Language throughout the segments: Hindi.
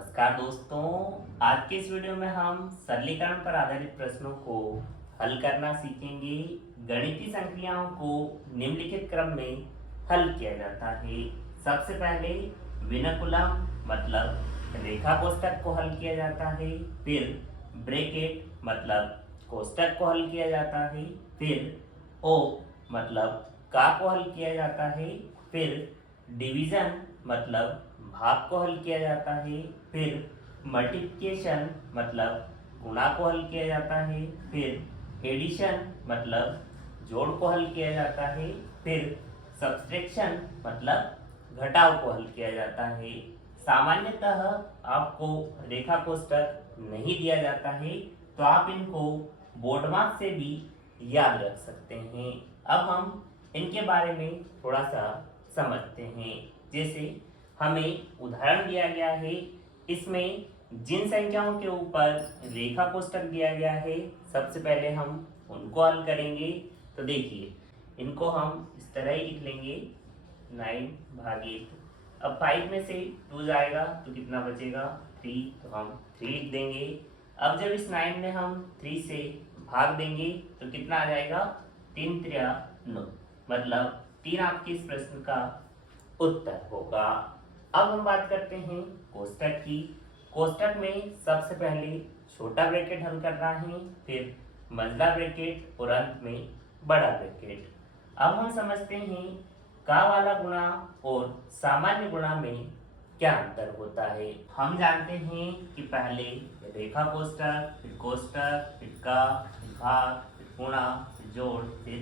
नमस्कार दोस्तों। आज के इस वीडियो में हम सरलीकरण पर आधारित प्रश्नों को हल करना सीखेंगे। गणितीय संक्रियाओं को निम्नलिखित क्रम में हल किया जाता है। सबसे पहले विनकुलम मतलब रेखा कोष्ठक को हल किया जाता है। फिर ब्रैकेट मतलब कोष्ठक को हल किया जाता है। फिर ओ मतलब का को हल किया जाता है। फिर डिवीजन मतलब भाग को हल किया जाता है। फिर मल्टीप्लिकेशन मतलब गुणा को हल किया जाता है। फिर एडिशन मतलब जोड़ को हल किया जाता है। फिर सब्सट्रैक्शन मतलब घटाव को हल किया जाता है। सामान्यतः आपको रेखा कोष्ठक नहीं दिया जाता है तो आप इनको बोर्ड मार्क से भी याद रख सकते हैं। अब हम इनके बारे में थोड़ा सा समझते हैं। जैसे हमें उदाहरण दिया गया है, इसमें जिन संख्याओं के ऊपर रेखा कोष्ठक दिया गया है सबसे पहले हम उनको हल करेंगे। तो देखिए इनको हम इस तरह ही लिख लेंगे 9 भागित, अब 5 में से 2 जाएगा तो कितना बचेगा 3, तो हम 3 लिख देंगे। अब जब इस 9 में हम 3 से भाग देंगे तो कितना आ जाएगा 3 त्रिया 9, मतलब 3 आपके इस प्रश्न का उत्तर होगा। अब हम बात करते हैं कोष्ठक की। कोष्ठक में सबसे पहले छोटा ब्रैकेट हल करना है, फिर मंझला ब्रैकेट और अंत में बड़ा ब्रैकेट। अब हम समझते हैं का वाला गुणा और सामान्य गुणा में क्या अंतर होता है। हम जानते हैं कि पहले रेखा कोष्ठक, फिर कोष्ठक, फिर का, फिर भाग, फिर गुणा, फिर जोड़, फिर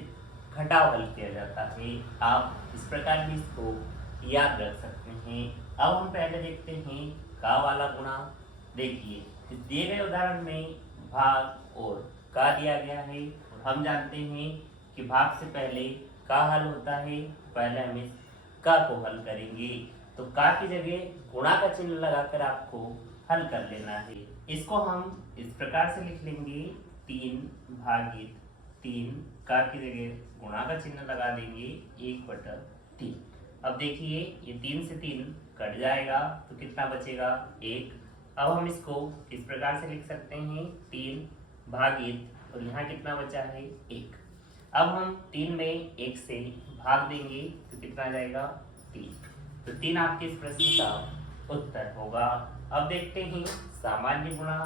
घटाव हल किया जाता है। आप इस प्रकार भी इसको याद रख सकते हैं। अब हम पहले देखते हैं का वाला गुणा। देखिए इस दिए गए उदाहरण में भाग और का दिया गया है और हम जानते हैं कि भाग से पहले का हल होता है, पहले हम इस का को हल करेंगे। तो का की जगह गुणा का चिन्ह लगाकर आपको हल कर लेना है। इसको हम इस प्रकार से लिख लेंगे 3 भागित 3, का की जगह गुणा का चिन्ह लगा देंगे 1/3। अब देखिए ये 3 से 3 कट जाएगा तो कितना बचेगा 1। अब हम इसको इस प्रकार से लिख सकते हैं 3 भागित, और यहाँ कितना बचा है 1। अब हम 3 में 1 से भाग देंगे तो कितना आ जाएगा 3, तो 3 आपके इस प्रश्न का उत्तर होगा। अब देखते हैं सामान्य गुणा।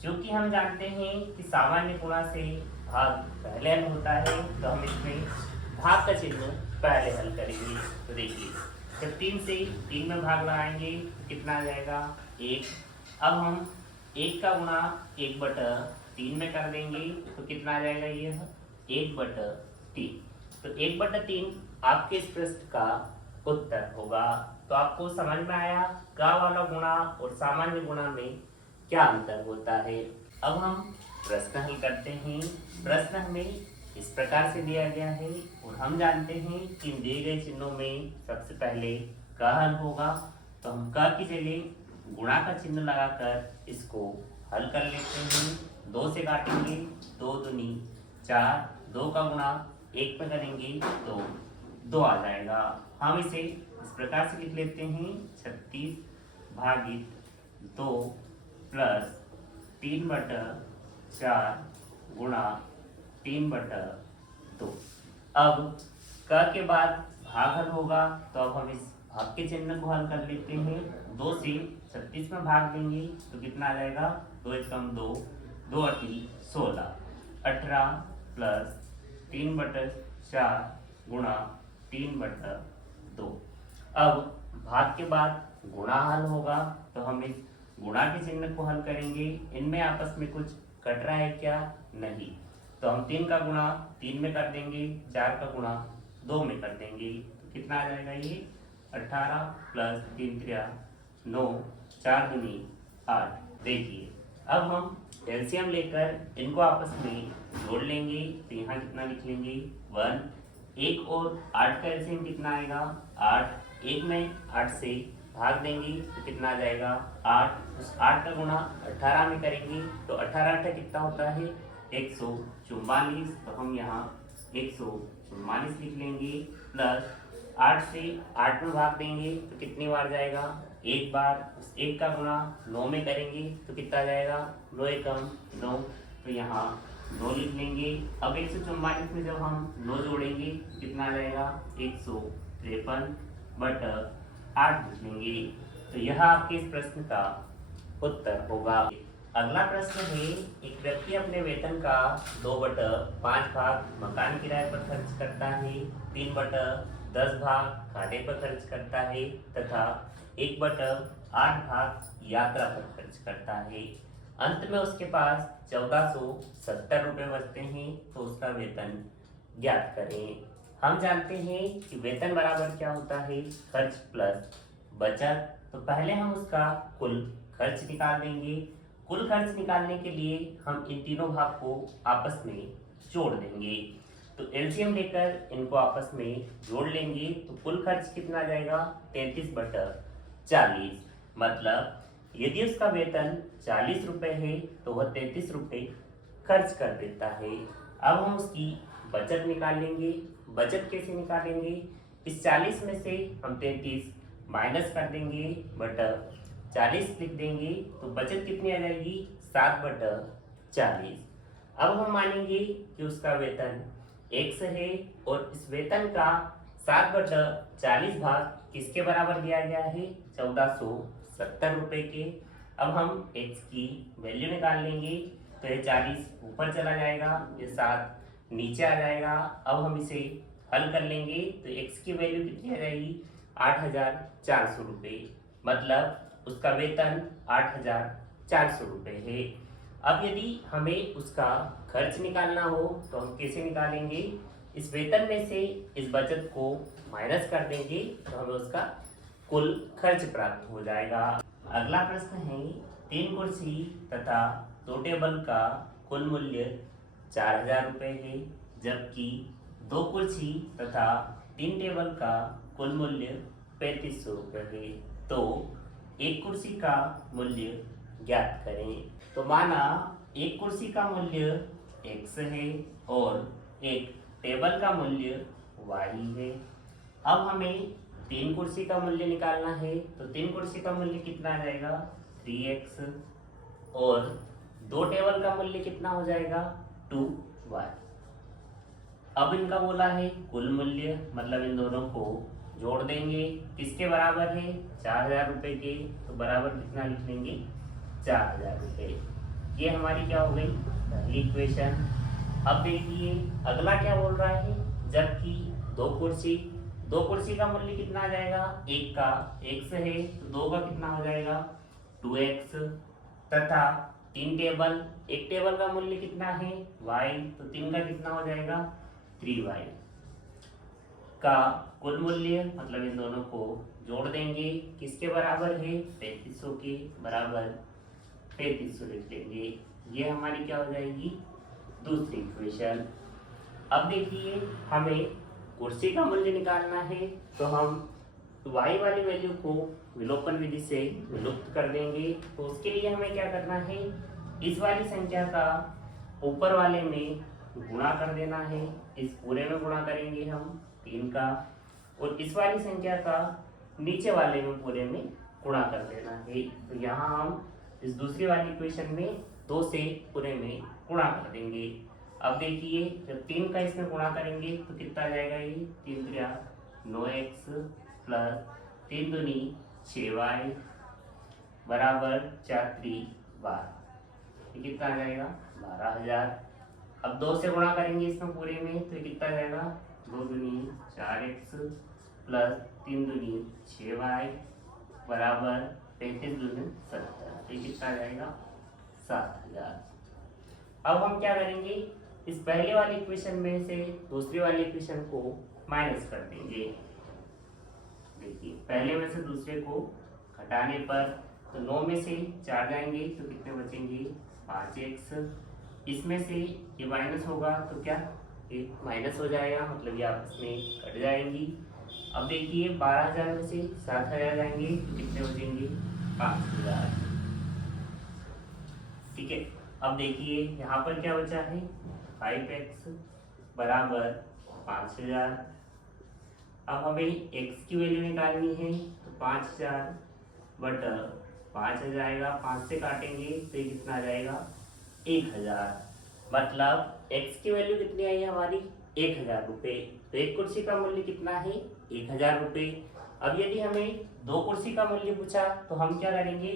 क्योंकि हम जानते हैं कि सामान्य गुणा से भाग पहले हल होता है तो हम इसमें भाग का चिन्ह पहले हल करेंगे। तो देखिए जब 3 से 3 में भाग लगाएंगे तो कितना आ जाएगा 1। अब हम 1 का गुणा 1/3 में कर देंगे तो कितना आ जाएगा यह 1/3। तो 1/3 आपके इस प्रश्न का उत्तर होगा। तो आपको समझ में आया का वाला गुणा और सामान्य गुणा में क्या अंतर होता है। अब हम प्रश्न हल करते हैं। प्रश्न हमें इस प्रकार से दिया गया है और हम जानते हैं कि इन दिए गए चिन्हों में सबसे पहले का हल होगा, तो हम का की जगह गुणा का चिन्ह लगाकर इसको हल कर लेते हैं। 2 से काटेंगे 2 दूनी 4, 2 का गुणा 1 में करेंगे तो 2 आ जाएगा। हम इसे इस प्रकार से लिख लेते हैं 36 भागित 2 प्लस 3/4 गुणा 3/2। अब क के बाद भाग हल होगा तो अब हम इस भाग के चिन्ह को हल कर लेते हैं। 2 से 36 में भाग देंगे तो कितना आ जाएगा 2 एकम 2, 2 अठी 16, 18 प्लस 3/4 गुणा 3/2। अब भाग के बाद गुणा हल होगा तो हम इस गुणा के चिन्ह को हल करेंगे। इनमें आपस में कुछ कट रहा है क्या, नहीं, तो हम 3 का गुणा 3 में कर देंगे, 4 का गुणा 2 में कर देंगे तो कितना आ जाएगा ये 18 प्लस 3 त्रिया 9, 4 दूनी 8। देखिए अब हम एलसीएम लेकर इनको आपस में जोड़ लेंगे तो यहाँ कितना लिख लेंगे 1। 1 और 8 का एलसीएम कितना आएगा 8। 1 में 8 से भाग देंगे तो कितना आ जाएगा 8। उस 8 का गुणा 18 में करेंगे तो 18 कितना होता है 144, तो हम यहाँ 144 लिख लेंगे। प्लस 8 से 8 में भाग देंगे तो कितनी बार जाएगा एक बार उस एक का गुणा 9 में करेंगे तो कितना आ जाएगा, 9 एकम 9, तो यहाँ 9 लिख लेंगे। अब 144 में जब हम 9 जोड़ेंगे तो कितना आ जाएगा, 153 बट 8 लिख लेंगे। तो यह आपके इस प्रश्न का उत्तर होगा। अगला प्रश्न है, एक व्यक्ति अपने वेतन का 2/5 भाग मकान किराए पर खर्च करता है, 3/10 भाग खाने पर खर्च करता है तथा 1/8 भाग यात्रा पर खर्च करता है। अंत में उसके पास 1470 रुपये बचते हैं, तो उसका वेतन ज्ञात करें। हम जानते हैं कि वेतन बराबर क्या होता है, खर्च प्लस बचत। तो पहले हम उसका कुल खर्च निकाल देंगे। कुल खर्च निकालने के लिए हम इन तीनों भाग को आपस में जोड़ देंगे। तो एलसीएम लेकर इनको आपस में जोड़ लेंगे तो कुल खर्च कितना आ जाएगा, 33/40। मतलब यदि उसका वेतन 40 रुपये है तो वह 33 रुपये खर्च कर देता है। अब हम उसकी बचत निकालेंगे। बचत कैसे निकालेंगे, इस 40 में से हम 33 माइनस कर देंगे बटा 40 लिख देंगे, तो बचत कितनी आ जाएगी, 7/40। अब हम मानेंगे कि उसका वेतन x है और इस वेतन का 7/40 भाग किसके बराबर दिया गया है, 1470 रुपये के। अब हम x की वैल्यू निकाल लेंगे तो ये 40 ऊपर चला जाएगा, ये 7 नीचे आ जाएगा। अब हम इसे हल कर लेंगे तो x की वैल्यू कितनी आ जाएगी, 8,400 रुपये। मतलब उसका वेतन 8,400 रुपये है। अब यदि हमें उसका खर्च निकालना हो तो हम कैसे निकालेंगे, इस वेतन में से इस बचत को माइनस कर देंगे तो हमें उसका कुल खर्च प्राप्त हो जाएगा। अगला प्रश्न है, 3 कुर्सी तथा 2 टेबल का कुल मूल्य 4,000 रुपये है, जबकि 2 कुर्सी तथा 3 टेबल का कुल मूल्य 3500 रुपये है। तो एक कुर्सी का मूल्य ज्ञात करें। तो माना एक कुर्सी का मूल्य x है और एक टेबल का मूल्य y है। अब हमें 3 कुर्सी का मूल्य निकालना है, तो 3 कुर्सी का मूल्य कितना आ जाएगा, 3x और 2 टेबल का मूल्य कितना हो जाएगा, 2y। अब इनका बोला है कुल मूल्य, मतलब इन दोनों को जोड़ देंगे, किसके बराबर है, 4,000 रुपये के, तो बराबर कितना लिख लेंगे, 4,000 रुपये। ये हमारी क्या हो गई, पहली इक्वेशन। अब देखिए अगला क्या बोल रहा है, जबकि 2 कुर्सी का मूल्य कितना आ जाएगा, एक का x है तो 2 का कितना हो जाएगा, 2x तथा 3 टेबल, एक टेबल का मूल्य कितना है, y, तो 3 का कितना हो जाएगा, 3y का कुल मूल्य, मतलब इन दोनों को जोड़ देंगे, किसके बराबर है, 3500 के बराबर 3500 लिख लेंगे। ये हमारी क्या हो जाएगी, दूसरी इक्वेशन। अब देखिए हमें कुर्सी का मूल्य निकालना है, तो हम y वाली वैल्यू को विलोपन विधि से विलुप्त कर देंगे। तो उसके लिए हमें क्या करना है, इस वाली संख्या का ऊपर वाले में गुणा कर देना है, इस पूरे में गुणा करेंगे हम 3 का, और इस वाली संख्या का नीचे वाले में पूरे में गुणा कर देना है। तो यहाँ हम इस दूसरी वाली इक्वेशन में 2 से पूरे में गुणा कर देंगे। अब देखिए जब 3 का इसमें गुणा करेंगे तो कितना आ जाएगा, ये 3 3 9x प्लस 3 दूनी 6y बराबर 4 3 12, ये कितना आ जाएगा, 12,000। अब 2 से गुणा करेंगे इसमें पूरे में तो ये कितना आ जाएगा, 2 दूनी 4x प्लस 3 दूनी 6y बराबर 35 दूनी 70, ये कितना आ जाएगा, 7,000। अब हम क्या करेंगे, इस पहले वाली इक्वेशन में से दूसरी वाली इक्वेशन को माइनस कर देंगे। देखिए पहले में से दूसरे को घटाने पर तो 9 में से 4 जाएंगे तो कितने बचेंगे, 5x। इसमें से ये माइनस होगा तो क्या, ये माइनस हो जाएगा, मतलब ये आपस में कट जाएंगी। अब देखिए 12,000 में से 7,000 जाएंगे तो कितने बचेंगे, 5,000। ठीक है। अब देखिए यहाँ पर क्या बचा है, 5x बराबर 5,000। अब हमें x की वैल्यू निकालनी है, तो 5,000 बट 5 आ जाएगा, 5 से काटेंगे तो ये कितना आ जाएगा 1000। मतलब x की वैल्यू कितनी आई हमारी 1000 रुपये। तो एक कुर्सी का मूल्य कितना है 1000 रुपये। अब यदि हमें 2 कुर्सी का मूल्य पूछा तो हम क्या करेंगे,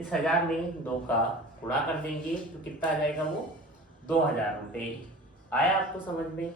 इस 1000 में 2 का गुणा कर देंगे तो कितना आ जाएगा वो 2000 रुपये। आया आपको समझ में।